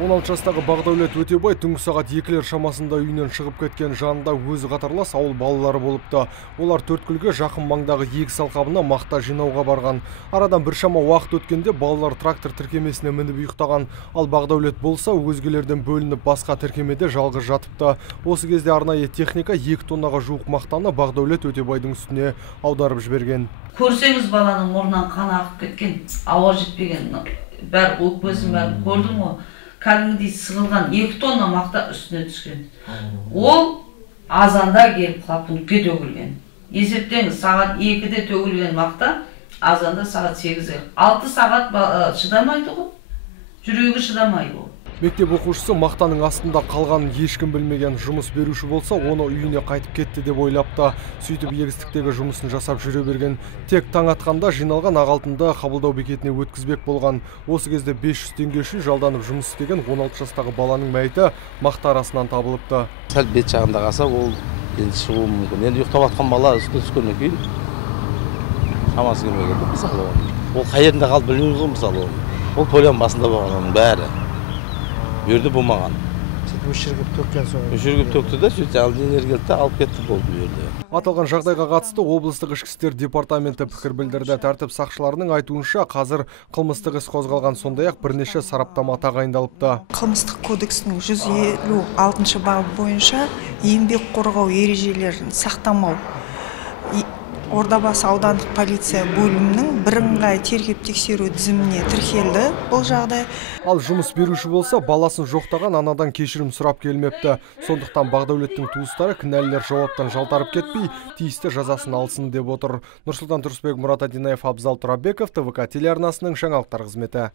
16 жастағы Бақдәулет Өтебай түнгі сағат 2-лер шамасында үйінен шығып кеткен, жанында өзі қатарлас ауыл балалары болыпты. Олар Төрткүлге жақын маңдағы егіс алқабына мақта жинауға барған. Арадан біршама уақыт өткенде балалар трактор тіркемесіне мініп ұйықтаған. Ал Бақдәулет болса өзгелерден бөлініп басқа тіркемеде жалғыз жатыпты. Осы кезде арнайы техника 2 тоннаға жуық мақтаны Бақдәулет Өтебайдың үстіне аударып жіберген. Көрсеңіз баланың мұрнынан қан ағып кеткен, ауа жетпеген, бәрі өкпесін бәрін көрдім ғой. Кәдімгідей сығылған 2 тонна мақта үстіне түскен. Ол азанда келіп қапынке төгілген. Есептеңіз, сағат 2-де төгілген мақта, азанда сағат 8-де. 6 сағат шыдамайды ғой. Жүрегі шыдамайды ғой. Мектеп оқушысы мақтаның астында қалғанын ешкім білмеген. Жұмыс беруші болса, оны үйіне қайтып кетті деп ойлапты. Сөйтіп егістіктегі жұмысын жасап жүре берген. Тек таң атқанда жиналған ақ-алтынды қабылдау бекетіне өткізбек болған. Осы кезде 500 теңге үшін жалданып жұмыс істеген 16 жастағы баланың мәйіті мақта арасынан табылыпты. Сәл бет жағында қалса, ол енді шығуы мүмкін. Енді ұйықтап жатқан бала үстіне түскеннен кейін шамасы келмеген мысалы. Ол қай жерінде қалып білмейміз ғой мысалы. Ол тойлан басында болған оның бәрі. Берді болмаған. Өшіргіп төккен соң. Өшіргіп төкті де, сөйтіп алденер келді, алып кетті болды берді. Аталған жағдайға қатысты облыстық ішкі істер департаменті пікір білдірді. Тәртіп сақшыларының айтуынша қазір қылмыстық іс қозғалған, сондай-ақ бірнеше сараптама тағайындалыпты. Қылмыстық кодексінің 156 бабы бойынша еңбек қорғау ережелерін сақтамау Ордабасы аудандық полиция бөлімінің бірыңғай тергеп-тексеру тізіміне тіркелді бұл жағдай. Ал жұмыс беруші болса, баласын жоқтаған анадан кешірім сұрап келмепті. Сондықтан Бақдәулеттің туыстары кінәлілер жауаптан жалтарып кетпей, тиісті жазасын алсын деп отыр. Нұрсұлтан Тұрысбек, Мұрат Адинаев, Абзал Тұрабеков, ТВК телеарнасының жаңалықтар қызметі.